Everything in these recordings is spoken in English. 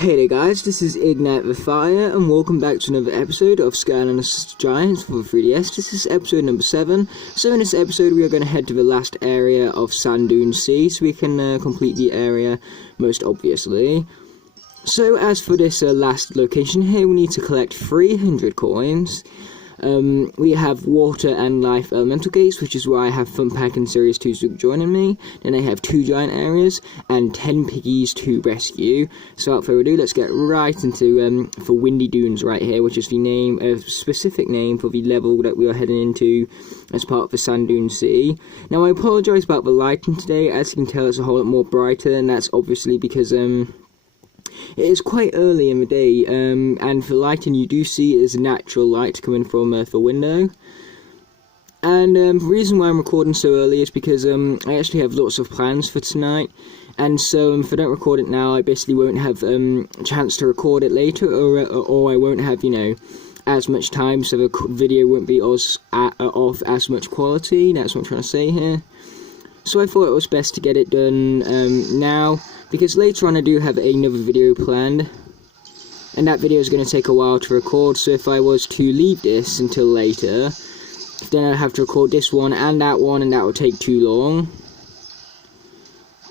Hey there guys, this is Ignite the Fire, and welcome back to another episode of Skylanders Giants for the 3DS. This is episode number 7. So in this episode we are going to head to the last area of Sand Dune Sea, so we can complete the area, most obviously. So as for this last location here, we need to collect 300 coins. We have Water and Life Elemental Gates, which is where I have Funpack and Series 2 Zook joining me. Then I have 2 giant areas and 10 piggies to rescue. So without further ado, let's get right into for Windy Dunes right here, which is the name, specific name for the level that we are heading into as part of the Sand Dune Sea. Now I apologise about the lighting today. As you can tell, it's a whole lot more brighter, and that's obviously because it is quite early in the day, and for lighting you do see is natural light coming from the window. And the reason why I'm recording so early is because I actually have lots of plans for tonight, and so if I don't record it now, I basically won't have a chance to record it later, or I won't have, you know, as much time, so the video won't be of as much quality. That's what I'm trying to say here. So I thought it was best to get it done now, because later on I do have another video planned, and that video is going to take a while to record. So if I was to leave this until later, then I'd have to record this one, and that would take too long.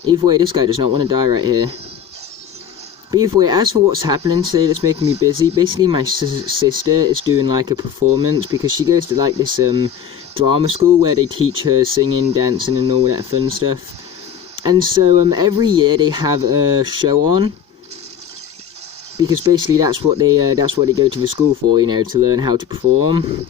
Either way, this guy does not want to die right here. But either way, as for what's happening today that's making me busy, basically my sister is doing like a performance, because she goes to like this drama school where they teach her singing, dancing and all that fun stuff. And so every year they have a show on, because basically that's what they go to the school for, you know, to learn how to perform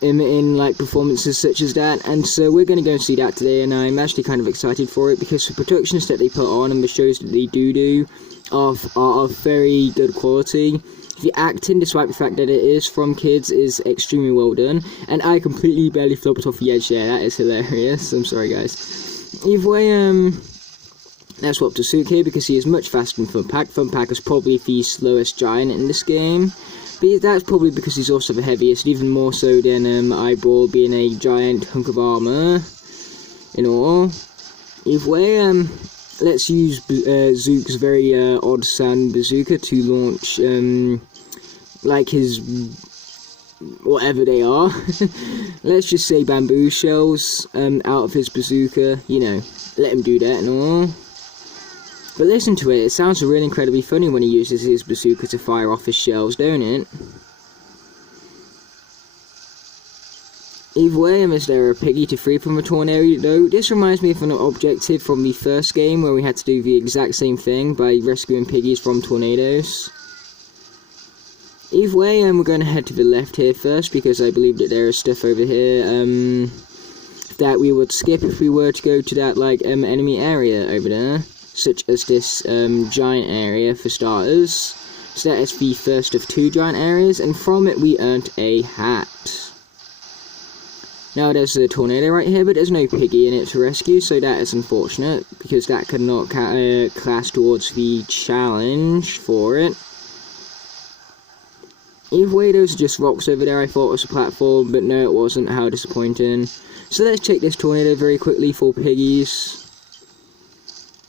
in like performances such as that. And so we're going to go and see that today, and I'm actually kind of excited for it, because the productions that they put on and the shows that they do are of very good quality. The acting, despite the fact that it is from kids, is extremely well done, and I completely barely flopped off the edge there. That is hilarious. I'm sorry guys. Either way, let's swap to Zook here, because he is much faster than Funpack. Funpack is probably the slowest giant in this game, but that's probably because he's also the heaviest, even more so than Eyeball being a giant hunk of armor in all. Either way, let's use Zook's very odd sand bazooka to launch like his whatever they are. Let's just say bamboo shells out of his bazooka, you know, let him do that and all. But listen to it, it sounds really incredibly funny when he uses his bazooka to fire off his shells, don't it? Either way, is there a piggy to free from a tornado though? This reminds me of an objective from the first game where we had to do the exact same thing by rescuing piggies from tornadoes. Either way, we're going to head to the left here first, because I believe that there is stuff over here that we would skip if we were to go to that like enemy area over there, such as this giant area for starters. So that is the first of 2 giant areas, and from it we earned a hat. Now there's a tornado right here, but there's no piggy in it to rescue, so that is unfortunate, because that could not class towards the challenge for it. Either way, those are just rocks over there. I thought it was a platform, but no it wasn't. How disappointing. So let's check this tornado very quickly for piggies.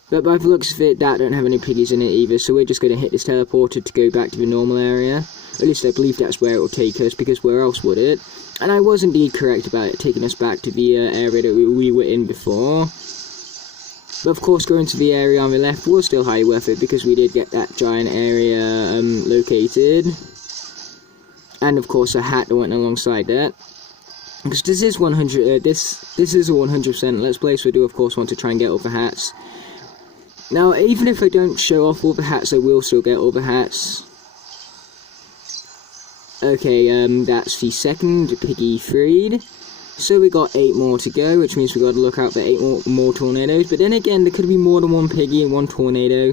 But by the looks of it, that don't have any piggies in it either, so we're just going to hit this teleporter to go back to the normal area. At least I believe that's where it will take us, because where else would it? And I was indeed correct about it taking us back to the area that we were in before. But of course, going to the area on the left was still highly worth it, because we did get that giant area located. And of course a hat that went alongside that. Because this is 100, this is a 100% Let's Play, so I do of course want to try and get all the hats. Now, even if I don't show off all the hats, I will still get all the hats. Okay, that's the second piggy freed. So we got 8 more to go, which means we got to look out for 8 more tornadoes. But then again, there could be more than 1 piggy and 1 tornado.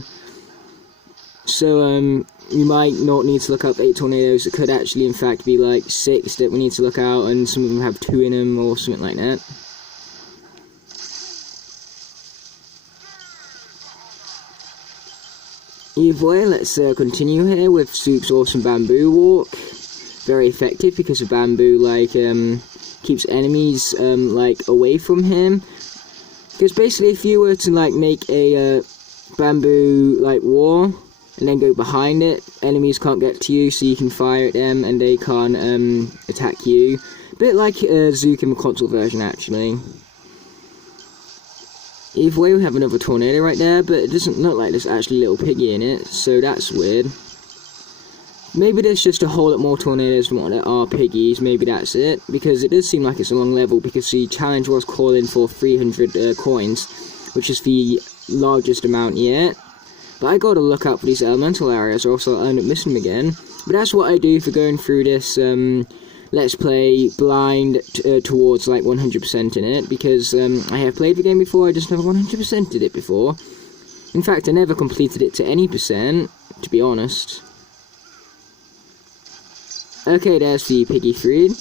So, we might not need to look up 8 tornadoes. It could actually, in fact, be like 6 that we need to look out, and some of them have 2 in them, or something like that. Either way, let's continue here with Zook's awesome bamboo walk. Very effective, because the bamboo, like, keeps enemies, like, away from him. Because basically, if you were to, like, make a bamboo, like, wall, and then go behind it. Enemies can't get to you, so you can fire at them and they can't attack you. A bit like Zook in the console version, actually. Either way, we have another tornado right there, but it doesn't look like there's actually a little piggy in it, so that's weird. Maybe there's just a whole lot more tornadoes than what there are piggies, maybe that's it, because it does seem like it's a long level, because the challenge was calling for 300 coins, which is the largest amount yet. But I gotta look out for these elemental areas, or else I'll end up missing them again. But that's what I do for going through this Let's Play blind towards like 100% in it, because I have played the game before, I just never 100%ed it before. In fact, I never completed it to any percent, to be honest. Okay, there's the piggy feed.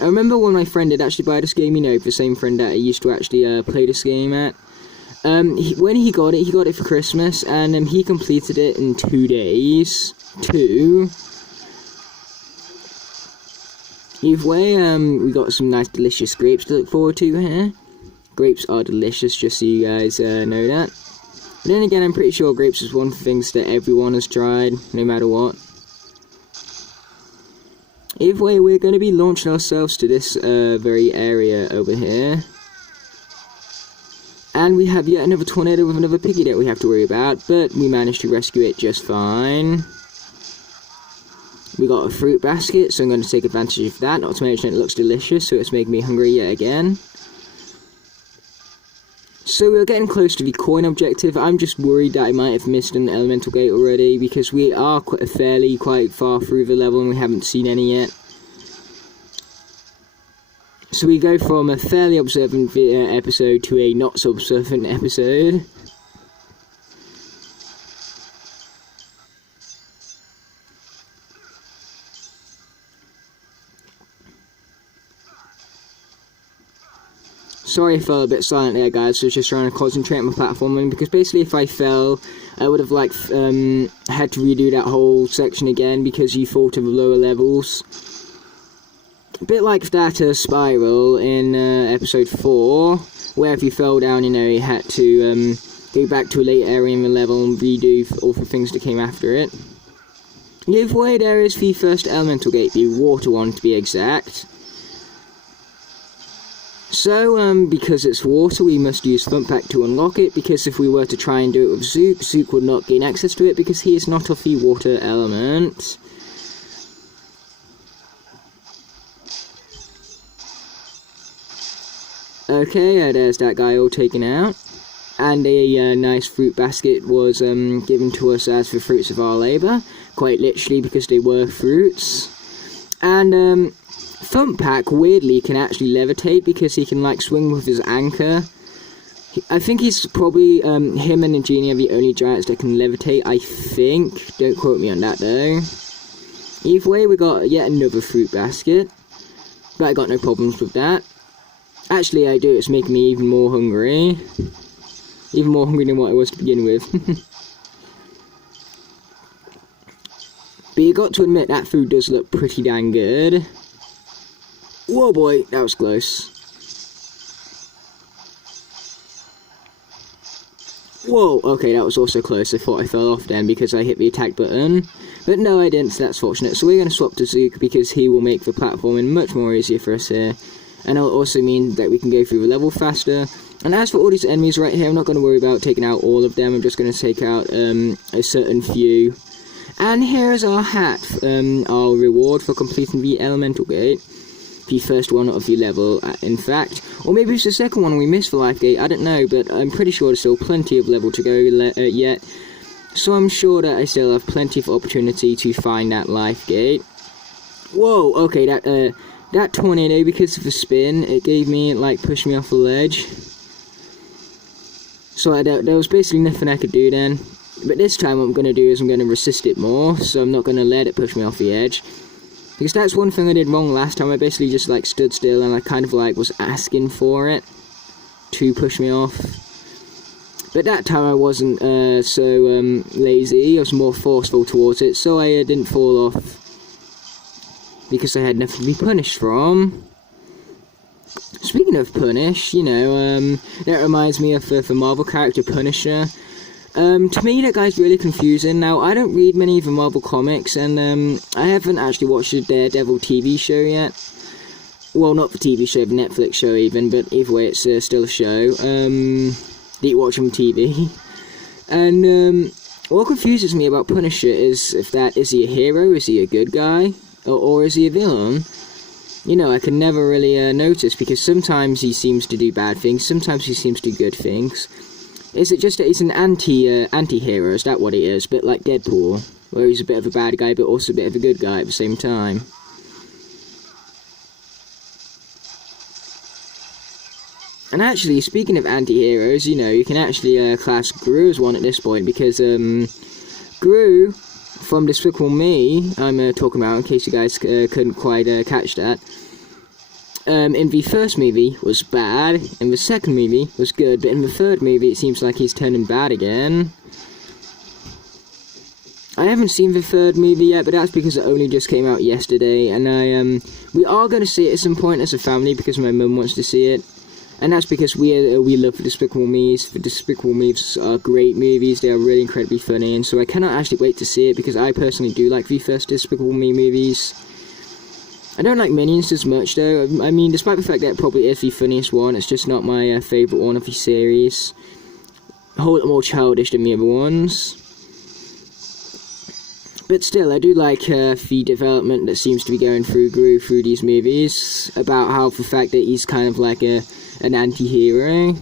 I remember when my friend did actually buy this game, you know, the same friend that I used to actually play this game at. When he got it for Christmas, and he completed it in 2 days. Either way, we got some nice delicious grapes to look forward to here. Grapes are delicious, just so you guys know that. But then again, I'm pretty sure grapes is one of the things that everyone has tried, no matter what. Either way, we're going to be launching ourselves to this very area over here. And we have yet another tornado with another piggy that we have to worry about, but we managed to rescue it just fine. We got a fruit basket, so I'm going to take advantage of that, not to mention it looks delicious, so it's making me hungry yet again. So we're getting close to the coin objective. I'm just worried that I might have missed an elemental gate already, because we are quite far through the level and we haven't seen any yet. So we go from a fairly observant episode to a not so observant episode. Sorry I fell a bit silent there, guys, so I was just trying to concentrate on my platforming, because basically if I fell, I would have had to redo that whole section again, because you thought of the lower levels. A bit like that spiral in episode 4, where if you fell down, you know, you had to go back to a later area in the level and redo all the things that came after it. Either way, there is the first elemental gate, the water one to be exact. So, because it's water, we must use Thump Pack to unlock it, because if we were to try and do it with Zook, Zook would not gain access to it, because he is not of the water element. Okay, there's that guy all taken out. And a nice fruit basket was given to us as the fruits of our labour, quite literally, because they were fruits. And, Thump Pack, weirdly, can actually levitate, because he can, like, swing with his anchor. I think he's probably, him and Nagini are the only giants that can levitate, I think. Don't quote me on that, though. Either way, we got yet another fruit basket. But I got no problems with that. Actually, I do, it's making me even more hungry. Even more hungry than what I was to begin with. But you got to admit, that food does look pretty dang good. Whoa boy, that was close. Whoa, okay, that was also close. I thought I fell off then because I hit the attack button. But no, I didn't, so that's fortunate. So we're going to swap to Zook, because he will make the platforming much more easier for us here. And it'll also mean that we can go through the level faster. And as for all these enemies right here, I'm not going to worry about taking out all of them. I'm just going to take out a certain few. And here's our hat, our reward for completing the elemental gate. The first one of the level, in fact. Or maybe it's the second one we missed the life gate, I don't know, but I'm pretty sure there's still plenty of level to go yet. So I'm sure that I still have plenty of opportunity to find that life gate. Whoa, okay, that tornado, because of the spin, it gave me, like, pushed me off the ledge. So there was basically nothing I could do then. But this time what I'm going to do is I'm going to resist it more, so I'm not going to let it push me off the edge. Because that's one thing I did wrong last time. I basically just, like, stood still and I kind of, like, was asking for it to push me off. But that time I wasn't so lazy. I was more forceful towards it, so I didn't fall off. Because I had nothing to be punished from. Speaking of punish, you know, that reminds me of the Marvel character Punisher. To me, that guy's really confusing. Now, I don't read many of the Marvel comics, and I haven't actually watched the Daredevil TV show yet. Well, not the TV show, the Netflix show even, but either way, it's still a show that you watch on TV. And what confuses me about Punisher is is he a hero, is he a good guy, or is he a villain? You know, I can never really notice, because sometimes he seems to do bad things, sometimes he seems to do good things. Is it just that he's an anti-hero? Is that what he is? A bit like Deadpool, where he's a bit of a bad guy, but also a bit of a good guy at the same time. And actually, speaking of anti-heroes, you know, you can actually class Gru as one at this point, because Gru from Despicable Me, I'm talking about, in case you guys couldn't quite catch that, in the first movie was bad, in the second movie was good, but in the third movie it seems like he's turning bad again. I haven't seen the third movie yet, but that's because it only just came out yesterday, and we are going to see it at some point as a family, because my mum wants to see it. And that's because we love the Despicable Me's. The Despicable Me's are great movies, they are really incredibly funny, and so I cannot actually wait to see it, because I personally do like the first Despicable Me movies. I don't like Minions as much though. I mean, despite the fact that it probably is the funniest one, it's just not my favourite one of the series. A whole lot more childish than the other ones. But still, I do like the development that seems to be going through Gru through these movies, about how the fact that he's kind of like an anti-hero,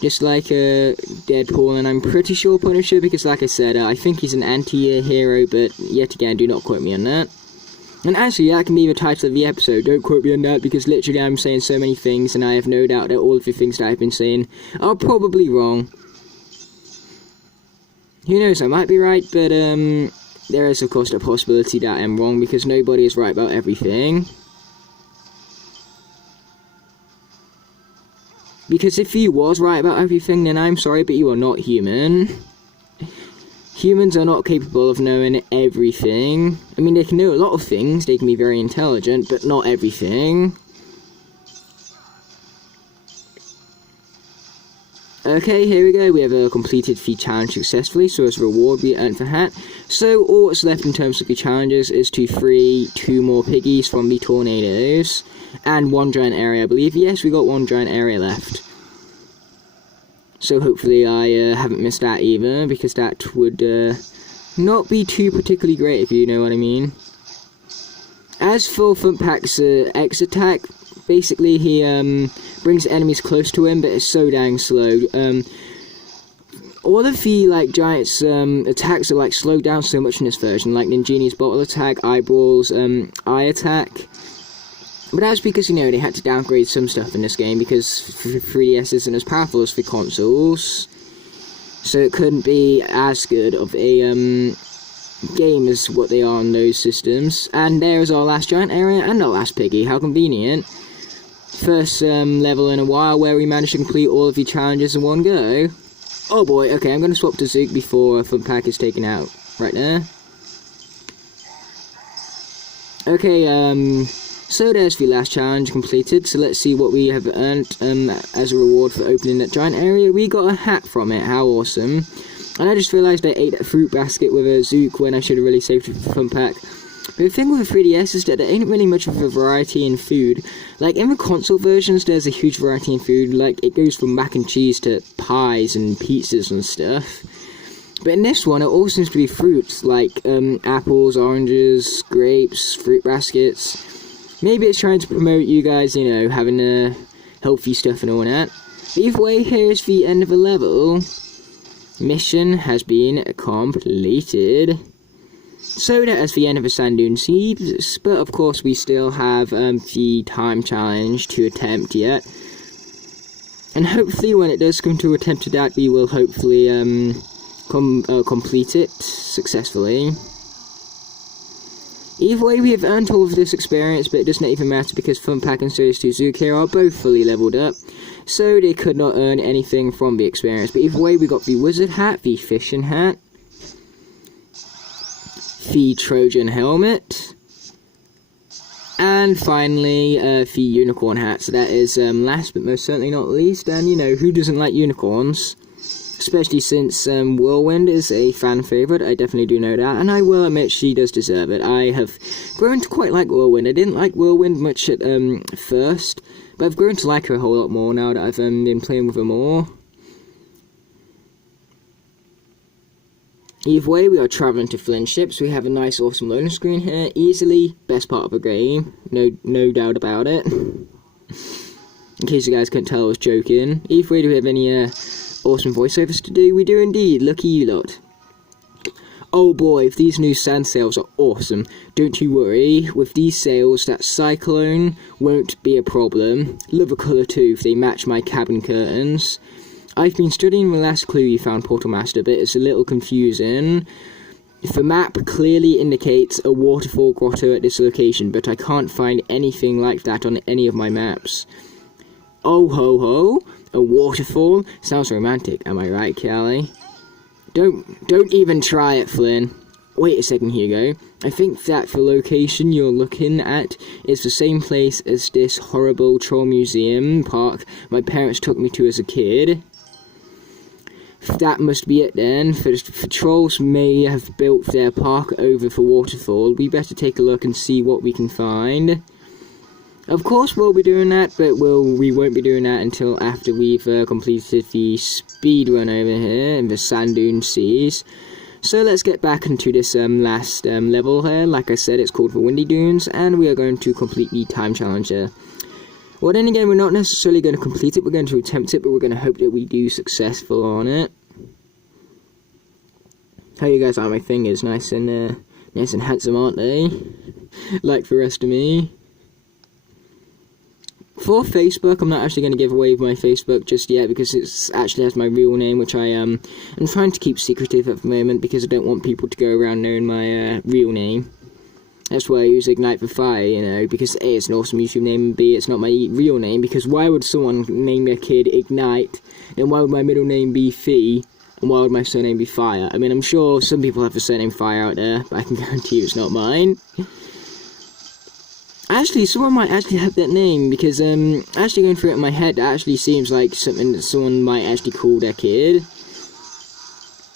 just like Deadpool, and I'm pretty sure Punisher, because like I said, I think he's an anti-hero, but yet again, do not quote me on that. And actually, that can be the title of the episode, don't quote me on that, because literally I'm saying so many things, and I have no doubt that all of the things that I've been saying are probably wrong. Who knows, I might be right, but there is of course the possibility that I am wrong, because nobody is right about everything. Because if you was right about everything, then I'm sorry, but you are not human. Humans are not capable of knowing everything. I mean, they can know a lot of things, they can be very intelligent, but not everything. Okay, here we go, we have completed the challenge successfully, so as a reward we earned the hat. So all that's left in terms of the challenges is to free 2 more piggies from the tornadoes, and 1 giant area, I believe. Yes, we got 1 giant area left. So hopefully I haven't missed that either, because that would not be too particularly great, if you know what I mean. As for Thumpak's X attack, basically he brings enemies close to him, but it's so dang slow. All of the giants' attacks are slowed down so much in this version, like Ninjini's bottle attack, Eyeball's eye attack. But that's because, you know, they had to downgrade some stuff in this game, because 3DS isn't as powerful as the consoles, so it couldn't be as good of a game as what they are on those systems. And there's our last giant area and our last piggy, how convenient. First level in a while where we managed to complete all of the challenges in one go. Oh boy, okay, I'm going to swap to Zook before Thumpak is taken out, right there. Okay, so there's the last challenge completed, so let's see what we have earned as a reward for opening that giant area. We got a hat from it, how awesome. And I just realised I ate that fruit basket with a Zook when I should have really saved it for Thumpak. But the thing with the 3DS is that there ain't really much of a variety in food. Like, in the console versions, there's a huge variety in food. Like, it goes from mac and cheese to pies and pizzas and stuff. But in this one, it all seems to be fruits, like apples, oranges, grapes, fruit baskets. Maybe it's trying to promote you guys, you know, having healthy stuff and all that. But either way, here's the end of the level. Mission has been completed. So that is the end of the Sand Dune Seas, but of course we still have the time challenge to attempt yet. And hopefully when it does come to attempt to that, we will hopefully complete it successfully. Either way, we have earned all of this experience, but it does not even matter because Thumpak and Series 2 Zook here are both fully leveled up, so they could not earn anything from the experience. But either way, we got the Wizard Hat, the Fishing Hat, the Trojan Helmet, and finally, the Unicorn Hat. So that is last but most certainly not least, and you know, who doesn't like unicorns? especially since Whirlwind is a fan favourite. I definitely do know that, and I will admit she does deserve it. I have grown to quite like Whirlwind. I didn't like Whirlwind much at first, but I've grown to like her a whole lot more now that I've been playing with her more. Either way, we are travelling to Flynn ships. We have a nice, awesome loading screen here. Easily best part of the game, no doubt about it. In case you guys couldn't tell, I was joking. Either way, do we have any awesome voiceovers to do? We do indeed. Lucky you lot. Oh boy, if these new sand sails are awesome. Don't you worry. With these sails, that cyclone won't be a problem. Love the colour too, if they match my cabin curtains. I've been studying the last clue you found, Portal Master, but it's a little confusing. The map clearly indicates a waterfall grotto at this location, but I can't find anything like that on any of my maps. Oh ho ho, a waterfall? Sounds romantic, am I right, Callie? Don't even try it, Flynn. Wait a second, Hugo. I think that the location you're looking at is the same place as this horrible troll museum park my parents took me to as a kid. That must be it then. The trolls may have built their park over the waterfall. We better take a look and see what we can find. Of course we'll be doing that, but we won't be doing that until after we've completed the speed run over here in the sand dune seas. So let's get back into this last level here. Like I said, it's called the Windy Dunes, and we are going to complete the time challenge here. Well, then again, we're not necessarily going to complete it, we're going to attempt it, but we're going to hope that we do successful on it. How you guys are, my fingers, nice and handsome, aren't they? Like the rest of me. For Facebook, I'm not actually going to give away my Facebook just yet, because it actually has my real name, which I'm trying to keep secretive at the moment, because I don't want people to go around knowing my real name. That's why I use Ignite the Fire, you know, because A, it's an awesome YouTube name, and B, it's not my real name, because why would someone name their kid Ignite, and why would my middle name be Fee, and why would my surname be Fire? I mean, I'm sure some people have the surname Fire out there, but I can guarantee you it's not mine. Actually, someone might actually have that name, because actually going through it in my head, that actually seems like something that someone might actually call their kid,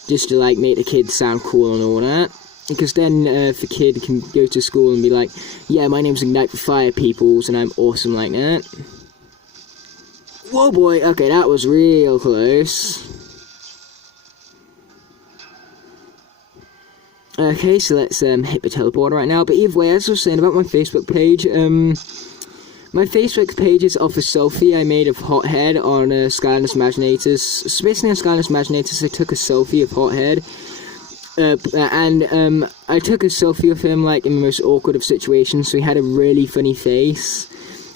just to, like, make the kid sound cool and all that. Because then the kid can go to school and be like, yeah, my name's Ignite the Fire, peoples, and I'm awesome like that. Whoa, boy, okay, that was real close. Okay, so let's hit the teleporter right now. But either way, as I was saying about my Facebook page, my Facebook page is off a selfie I made of Hothead on Skylanders Imaginators. So basically on Skylanders Imaginators, I took a selfie of Hothead. And I took a selfie of him, like, in the most awkward of situations, so he had a really funny face.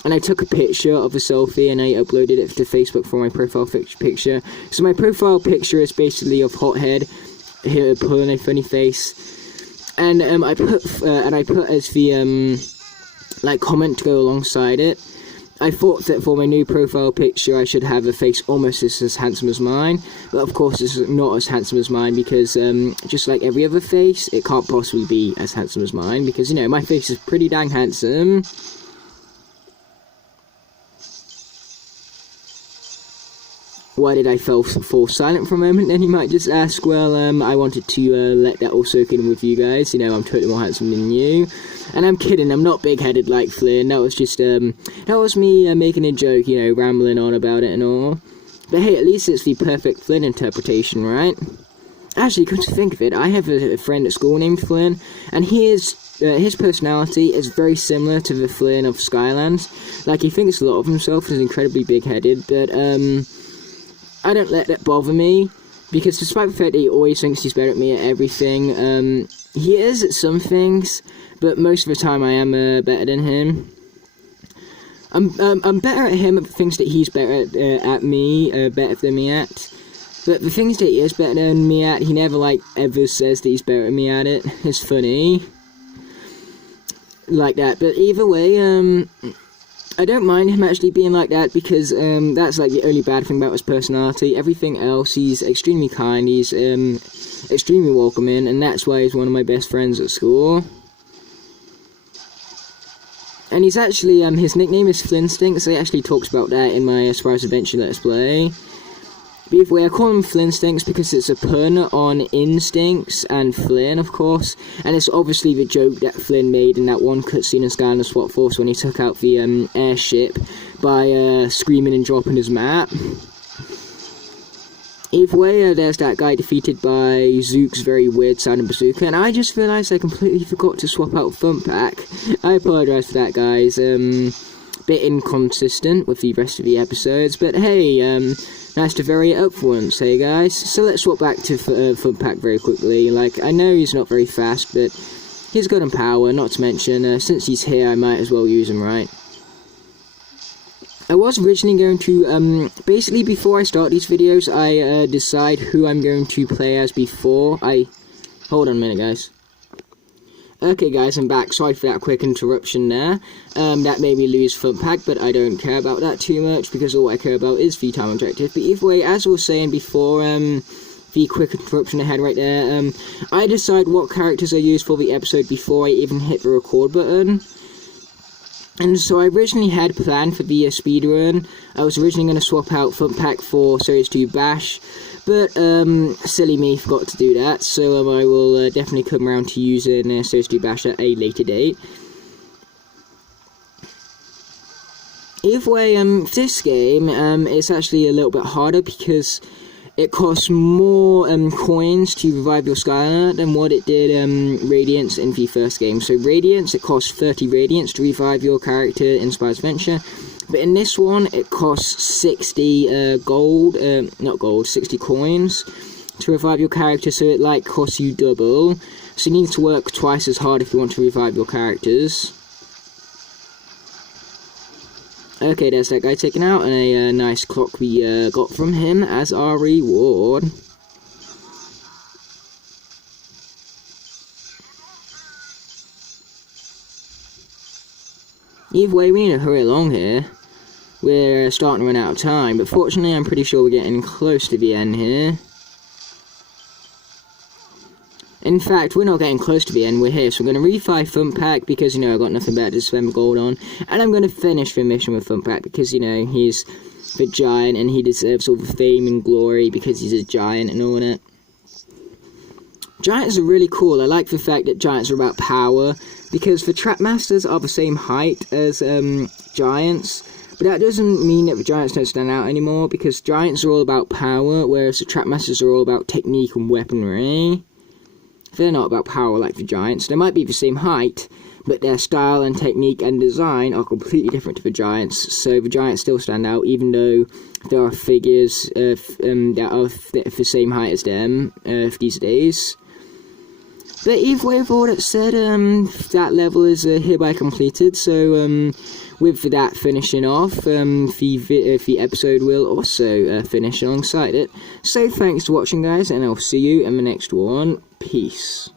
And I took a picture of a selfie, and I uploaded it to Facebook for my profile picture. So my profile picture is basically of Hothead, him pulling a funny face. And I put as the like comment to go alongside it. I thought that for my new profile picture I should have a face almost as handsome as mine, but of course it's not as handsome as mine, because just like every other face, it can't possibly be as handsome as mine, because, you know, my face is pretty dang handsome. Why did I fall silent for a moment, then you might just ask? Well, I wanted to let that all soak in with you guys. You know, I'm totally more handsome than you. And I'm kidding, I'm not big-headed like Flynn. That was just, that was me making a joke, you know, rambling on about it and all. But hey, at least it's the perfect Flynn interpretation, right? Actually, come to think of it, I have a friend at school named Flynn, and his personality is very similar to the Flynn of Skylands. Like, he thinks a lot of himself and is incredibly big-headed, but, I don't let that bother me, because despite the fact that he always thinks he's better at me at everything, he is at some things, but most of the time I am better than him. I'm better at him at the things that he's better at me, better than me at. But the things that he is better than me at, he never, like, ever says that he's better than me at it. It's funny. Like that. But either way, I don't mind him actually being like that, because that's like the only bad thing about his personality. Everything else, he's extremely kind, he's extremely welcoming, and that's why he's one of my best friends at school. And he's actually, his nickname is Flinstinks, so he actually talks about that in my Aspires Adventure Let's Play. But either way, I call him Flinstinks because it's a pun on Instincts and Flynn, of course. And it's obviously the joke that Flynn made in that one cutscene in Skylanders SWAT Force when he took out the airship by screaming and dropping his map. Either way, there's that guy defeated by Zook's very weird sounding bazooka, and I just realised I completely forgot to swap out Thumpback. I apologise for that, guys. Bit inconsistent with the rest of the episodes, but hey, nice to vary it up for once, hey guys. So let's swap back to Thumpback very quickly. Like, I know he's not very fast, but he's good on power, not to mention, since he's here, I might as well use him, right? I was originally going to, basically before I start these videos, I decide who I'm going to play as before I... Hold on a minute, guys. Okay, guys, I'm back. Sorry for that quick interruption there. That made me lose Thumpback, but I don't care about that too much, because all I care about is the time objective. But either way, as I was saying before, the quick interruption I had right there, I decide what characters I use for the episode before I even hit the record button. And so I originally had planned for the speedrun. I was originally going to swap out Thumpback for Series 2 Bash, but silly me forgot to do that, so I will definitely come around to using Series 2 Bash at a later date. Either way, this game is actually a little bit harder because it costs more coins to revive your Skylander than what it did Radiance in the first game. So Radiance, it costs 30 Radiance to revive your character in Spy's Adventure. But in this one, it costs 60 60 coins to revive your character. So it like costs you double. So you need to work twice as hard if you want to revive your characters. Okay, there's that guy taken out, and a nice clock we got from him as our reward. Either way, we need to hurry along here. We're starting to run out of time, but fortunately I'm pretty sure we're getting close to the end here. In fact, we're not getting close to the end, we're here, so I'm going to revive Thumpback because, you know, I've got nothing better to spend gold on, and I'm going to finish the mission with Thumpback because, you know, he's the giant and he deserves all the fame and glory because he's a giant and all that. Giants are really cool. I like the fact that giants are about power because the Trapmasters are the same height as giants, but that doesn't mean that the giants don't stand out anymore because giants are all about power, whereas the Trapmasters are all about technique and weaponry. They're not about power like the giants. They might be the same height, but their style and technique and design are completely different to the giants. So the giants still stand out, even though there are figures that are the same height as them these days. But either way, with all that said, that level is hereby completed. So with that finishing off, the episode will also finish alongside it. So thanks for watching, guys, and I'll see you in the next one. Peace.